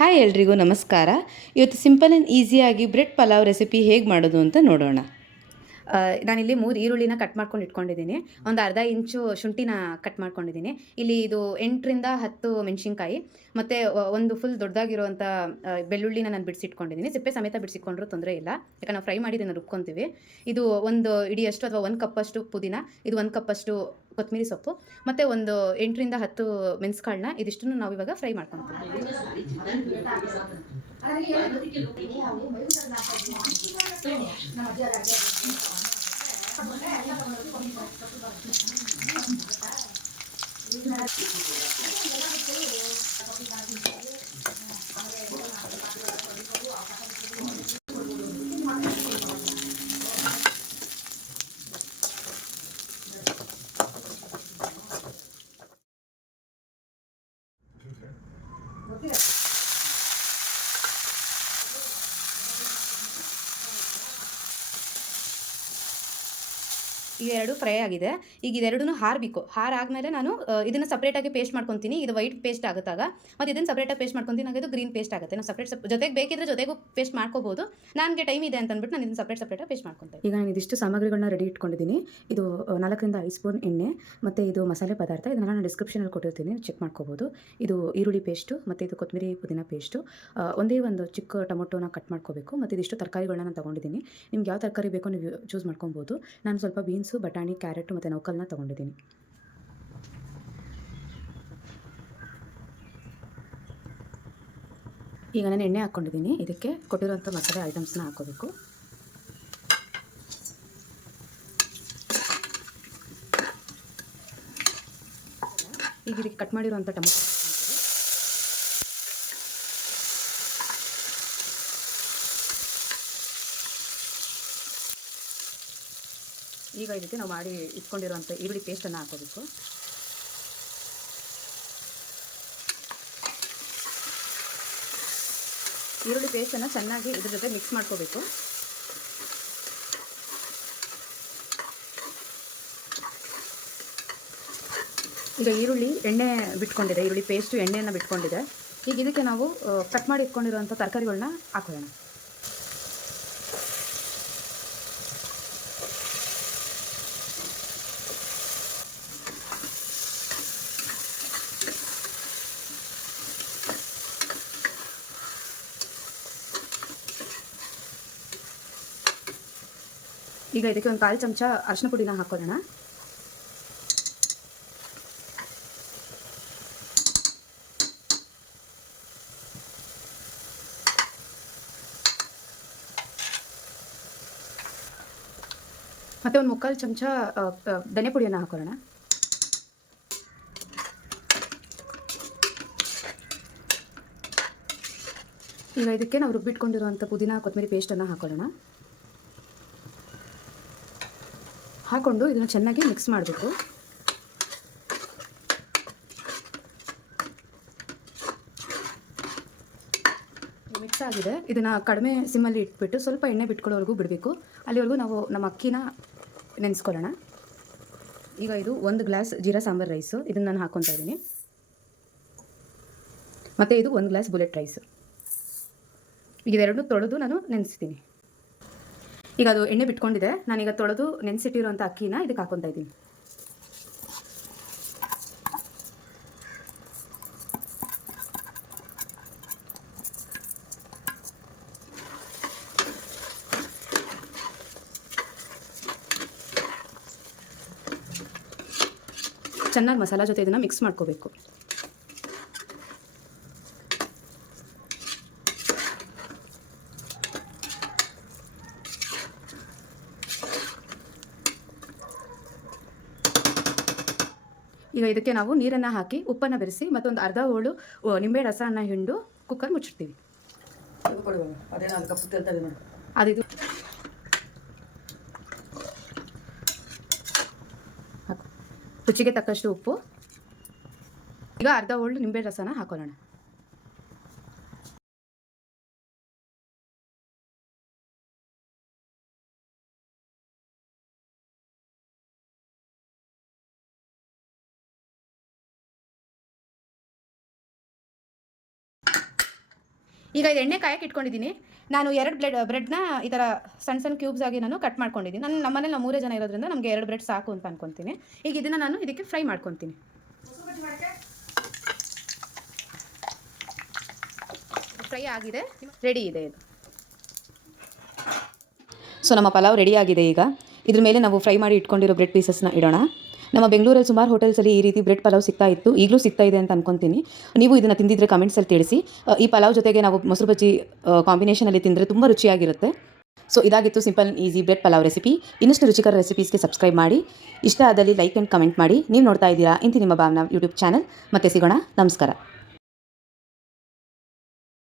Hi ಎಲ್ರಿಗೂ ನಮಸ್ಕಾರ. ಇವತ್ತು ಸಿಂಪಲ್ ಆ್ಯಂಡ್ ಈಸಿಯಾಗಿ ಬ್ರೆಡ್ ಪಲಾವ್ ರೆಸಿಪಿ ಹೇಗೆ ಮಾಡೋದು ಅಂತ ನೋಡೋಣ. ನಾನಿಲ್ಲಿ 3 ಈರುಳ್ಳಿನ ಕಟ್ ಮಾಡ್ಕೊಂಡು ಇಟ್ಕೊಂಡಿದ್ದೀನಿ. ಒಂದು ಅರ್ಧ ಇಂಚು ಶುಂಠಿನ ಕಟ್ ಮಾಡ್ಕೊಂಡಿದ್ದೀನಿ. ಇಲ್ಲಿ ಇದು 8ರಿಂದ 10 ಮೆಣಸಿನ್ಕಾಯಿ ಮತ್ತು ಒಂದು ಫುಲ್ ದೊಡ್ಡದಾಗಿರುವಂಥ ಬೆಳ್ಳುಳ್ಳಿನ ನಾನು ಬಿಡಿಸಿಟ್ಕೊಂಡಿದ್ದೀನಿ. ಸಿಪ್ಪೆ ಸಮೇತ ಬಿಡಿಸಿಟ್ಕೊಂಡ್ರೂ ತೊಂದರೆ ಇಲ್ಲ. ಯಾಕಂದ್ರೆ ನಾವು ಫ್ರೈ ಮಾಡಿ ಇದನ್ನು ರುಬ್ಕೊತೀವಿ. ಇದು ಒಂದು ಇಡಿಯಷ್ಟು ಅಥವಾ 1 ಕಪ್ಪಷ್ಟು ಪುದೀನ, ಇದು 1 ಕಪ್ಪಷ್ಟು ಕೊತ್ತಂಬರಿ ಸೊಪ್ಪು ಮತ್ತು ಒಂದು 8ರಿಂದ 10 ಮೆಣಸುಕಾಳನ್ನ ಇದಿಷ್ಟನ್ನು ನಾವು ಇವಾಗ ಫ್ರೈ ಮಾಡ್ಕೊತೀವಿ. ಇವೆರಡು ಫ್ರೈ ಆಗಿದೆ. ಈಗ ಇದೆರಡೂ ಹಾರಬೇಕು. ಹಾರಾದ್ಮೇಲೆ ನಾನು ಇದನ್ನು ಸಪ್ರೇಟಾಗಿ ಪೇಸ್ಟ್ ಮಾಡ್ಕೊತೀನಿ. ಇದು ವೈಟ್ ಪೇಸ್ಟ್ ಆಗುತ್ತಾಗ, ಮತ್ತು ಇದನ್ನು ಸಪ್ರೇಟಾಗಿ ಪೇಸ್ಟ್ ಮಾಡ್ಕೊತೀನಿ. ಇದು ಗ್ರೀನ್ ಪೇಸ್ಟ್ ಆಗುತ್ತೆ. ನಾವು ಜೊತೆಗೆ ಬೇಕಿದ್ರೆ ಜೊತೆಗೂ ಪೇಸ್ಟ್ ಮಾಡ್ಕೋಬೋದು. ನನಗೆ ಟೈಮ್ ಇದೆ ಅಂತ ಅಂದ್ಬಿಟ್ಟು ನಾನು ಇದನ್ನು ಸಪ್ರೇಟಾಗಿ ಪೇಸ್ಟ್ ಮಾಡ್ಕೊತೀನಿ. ಈಗ ನಾನು ಇದಿಷ್ಟು ಸಾಮಗ್ರಿಗಳನ್ನ ರೆಡಿ ಇಟ್ಕೊಂಡಿದ್ದೀನಿ. ಇದು 4ರಿಂದ 5 ಸ್ಪೂನ್ ಎಣ್ಣೆ ಮತ್ತು ಇದು ಮಸಾಲೆ ಪದಾರ್ಥ. ಇದನ್ನು ನಾನು ಡಿಸ್ಕ್ರಿಪ್ಷನಲ್ಲಿ ಕೊಟ್ಟಿರ್ತೀನಿ, ಚೆಕ್ ಮಾಡ್ಕೋಬೋದು. ಇದು ಈರುಳ್ಳಿ ಪೇಸ್ಟು ಮತ್ತು ಇದು ಕೊತ್ತಂಬರಿ ಪುದೀನ ಪೇಸ್ಟು. ಒಂದೇ ಒಂದು ಚಿಕ್ಕ ಟೊಮೊಟೊನ ಕಟ್ ಮಾಡ್ಕೋಬೇಕು. ಮತ್ತು ಇದಿಷ್ಟು ತರಕಾರಿಗಳನ್ನ ನಾನು ತೊಗೊಂಡಿದ್ದೀನಿ. ನಿಮ್ಗೆ ಯಾವ ತರಕಾರಿ ಬೇಕೋ ನೀವು ಚೂಸ್ ಮಾಡ್ಕೊಬೋದು. ನಾನು ಸ್ವಲ್ಪ ಬೀನ್ಸು, ಬಟಾಣಿ, ಕ್ಯಾರೆಟು ಮತ್ತು ನೌಕಲ್ನ ತೊಗೊಂಡಿದ್ದೀನಿ. ಈಗ ನಾನು ಎಣ್ಣೆ ಹಾಕ್ಕೊಂಡಿದ್ದೀನಿ. ಇದಕ್ಕೆ ಕೊಟ್ಟಿರುವಂಥ ಮಸಾಲೆ ಐಟಮ್ಸ್ನ ಹಾಕ್ಕೋಬೇಕು. ಈಗ ಇದಕ್ಕೆ ಕಟ್ ಮಾಡಿರುವಂಥ ಟೊಮೊಟೊ ಈಗ ಇದಕ್ಕೆ ನಾವು ಮಾಡಿ ಇಟ್ಕೊಂಡಿರುವಂಥ ಈರುಳ್ಳಿ ಪೇಸ್ಟನ್ನು ಹಾಕೋಬೇಕು. ಈರುಳ್ಳಿ ಪೇಸ್ಟನ್ನು ಚೆನ್ನಾಗಿ ಇದ್ರ ಜೊತೆ ಮಿಕ್ಸ್ ಮಾಡ್ಕೋಬೇಕು. ಈಗ ಈರುಳ್ಳಿ ಎಣ್ಣೆ ಬಿಟ್ಕೊಂಡಿದೆ, ಈರುಳ್ಳಿ ಪೇಸ್ಟು ಎಣ್ಣೆಯನ್ನು ಬಿಟ್ಕೊಂಡಿದೆ. ಈಗ ಇದಕ್ಕೆ ನಾವು ಕಟ್ ಮಾಡಿ ಇಟ್ಕೊಂಡಿರುವಂಥ ತರಕಾರಿಗಳನ್ನ ಹಾಕೋಣ. ಈಗ ಇದಕ್ಕೆ ಒಂದು 1/4 ಚಮಚ ಅರಿಶಿನ ಪುಡಿನ ಹಾಕೋಣ. ಮತ್ತು ಒಂದು 3/4 ಚಮಚ ಧನಿಯಾ ಪುಡಿಯನ್ನು ಹಾಕೋಣ. ಈಗ ಇದಕ್ಕೆ ನಾವು ರುಬ್ಬಿಟ್ಕೊಂಡಿರುವಂಥ ಪುದೀನ ಕೊತ್ತಂಬರಿ ಪೇಸ್ಟನ್ನು ಹಾಕೊಳ್ಳೋಣ. ಹಾಕ್ಕೊಂಡು ಇದನ್ನು ಚೆನ್ನಾಗಿ ಮಿಕ್ಸ್ ಮಾಡಬೇಕು. ಮಿಕ್ಸ್ ಆಗಿದೆ. ಇದನ್ನು ಕಡಿಮೆ ಸಿಮ್ಮಲ್ಲಿ ಇಟ್ಬಿಟ್ಟು ಸ್ವಲ್ಪ ಎಣ್ಣೆ ಬಿಟ್ಕೊಳ್ಳೋವರೆಗೂ ಬಿಡಬೇಕು. ಅಲ್ಲಿವರೆಗೂ ನಾವು ನಮ್ಮ ಅಕ್ಕಿನ ನೆನೆಸ್ಕೊಳ್ಳೋಣ. ಈಗ ಇದು 1 ಗ್ಲಾಸ್ ಜೀರಾ ಸಾಂಬಾರು ರೈಸು, ಇದನ್ನು ನಾನು ಹಾಕ್ಕೊತಾ ಇದ್ದೀನಿ. ಮತ್ತು ಇದು 1 ಗ್ಲಾಸ್ ಬುಲೆಟ್ ರೈಸು. ಈಗ ಇದೆರಡು ತೊಳೆದು ನಾನು ನೆನೆಸ್ತೀನಿ. ಈಗ ಅದು ಎಣ್ಣೆ ಬಿಟ್ಕೊಂಡಿದೆ. ನಾನೀಗ ತೊಳೆದು ನೆನೆಸಿಟ್ಟಿರುವಂಥ ಅಕ್ಕಿನ ಇದಕ್ಕೆ ಹಾಕ್ಕೊತಾ ಇದ್ದೀನಿ. ಚೆನ್ನಾಗಿ ಮಸಾಲ ಜೊತೆ ಇದನ್ನು ಮಿಕ್ಸ್ ಮಾಡ್ಕೋಬೇಕು. ಈಗ ಇದಕ್ಕೆ ನಾವು ನೀರನ್ನು ಹಾಕಿ ಉಪ್ಪನ್ನು ಬೆರೆಸಿ ಮತ್ತೊಂದು ಅರ್ಧ ಹೋಳು ನಿಂಬೆ ರಸವನ್ನು ಹಿಂಡು ಕುಕ್ಕರ್ ಮುಚ್ಚಿಡ್ತೀವಿ. ಅದಿದು ರುಚಿಗೆ ತಕ್ಕಷ್ಟು ಉಪ್ಪು. ಈಗ ಅರ್ಧ ಹೋಳು ನಿಂಬೆ ರಸನ ಹಾಕೊಳ್ಳೋಣ. ಈಗ ಇದು ಎಣ್ಣೆ ಕಾಯಕ್ಕೆ ಇಟ್ಕೊಂಡಿದ್ದೀನಿ. ನಾನು 2 ಬ್ರೆಡ್ನ ಈ ಥರ ಸಣ್ಣ ಸಣ್ಣ ಕ್ಯೂಬ್ಸ್ ಆಗಿ ನಾನು ಕಟ್ ಮಾಡ್ಕೊಂಡಿದ್ದೀನಿ. ನಮ್ಮನೇಲಿ ನಾವು 3 ಜನ ಇರೋದ್ರಿಂದ ನಮಗೆ 2 ಬ್ರೆಡ್ ಸಾಕು ಅಂತ ಅನ್ಕೊತೀನಿ. ಈಗ ಇದನ್ನು ನಾನು ಇದಕ್ಕೆ ಫ್ರೈ ಮಾಡ್ಕೊತೀನಿ. ಫ್ರೈ ಆಗಿದೆ, ರೆಡಿ ಇದೆ ಇದು. ಸೊ ನಮ್ಮ ಪಲಾವ್ ರೆಡಿ ಆಗಿದೆ. ಈಗ ಇದ್ರ ಮೇಲೆ ನಾವು ಫ್ರೈ ಮಾಡಿ ಇಟ್ಕೊಂಡಿರೋ ಬ್ರೆಡ್ ಪೀಸಸ್ನ ಇಡೋಣ. ನಮ್ಮ ಬೆಂಗಳೂರಲ್ಲಿ ಸುಮಾರು ಹೋಟೆಲ್ಸಲ್ಲಿ ಈ ರೀತಿ ಬ್ರೆಡ್ ಪಲಾವ್ ಸಿಗ್ತಾ ಇತ್ತು, ಈಗಲೂ ಸಿಗ್ತಾ ಇದೆ ಅಂತ ಅನ್ಕೊತೀನಿ. ನೀವು ಇದನ್ನು ತಿಂದಿದ್ರೆ ಕಮೆಂಟ್ಸಲ್ಲಿ ತಿಳಿಸಿ. ಈ ಪಲಾವ್ ಜೊತೆಗೆ ನಾವು ಮೊಸರು ಬಜ್ಜಿ ಕಾಂಬಿನೇಷನಲ್ಲಿ ತಿಂದರೆ ತುಂಬ ರುಚಿಯಾಗಿರುತ್ತೆ. ಸೊ ಇದಾಗಿತ್ತು simple easy bread pulao recipe. ಇನ್ನಷ್ಟು ರುಚಿಕರ ರೆಸಿಪೀಸ್ಗೆ ಸಬ್ಸ್ಕ್ರೈಬ್ ಮಾಡಿ. ಇಷ್ಟ ಆದಲ್ಲಿ ಲೈಕ್ ಆ್ಯಂಡ್ ಕಮೆಂಟ್ ಮಾಡಿ. ನೀವು ನೋಡ್ತಾ ಇದ್ದೀರಾ ಇಂತಿ ನಿಮ್ಮ ಭಾವನಾ ಯೂಟ್ಯೂಬ್ ಚಾನಲ್. ಮತ್ತೆ ಸಿಗೋಣ. ನಮಸ್ಕಾರ.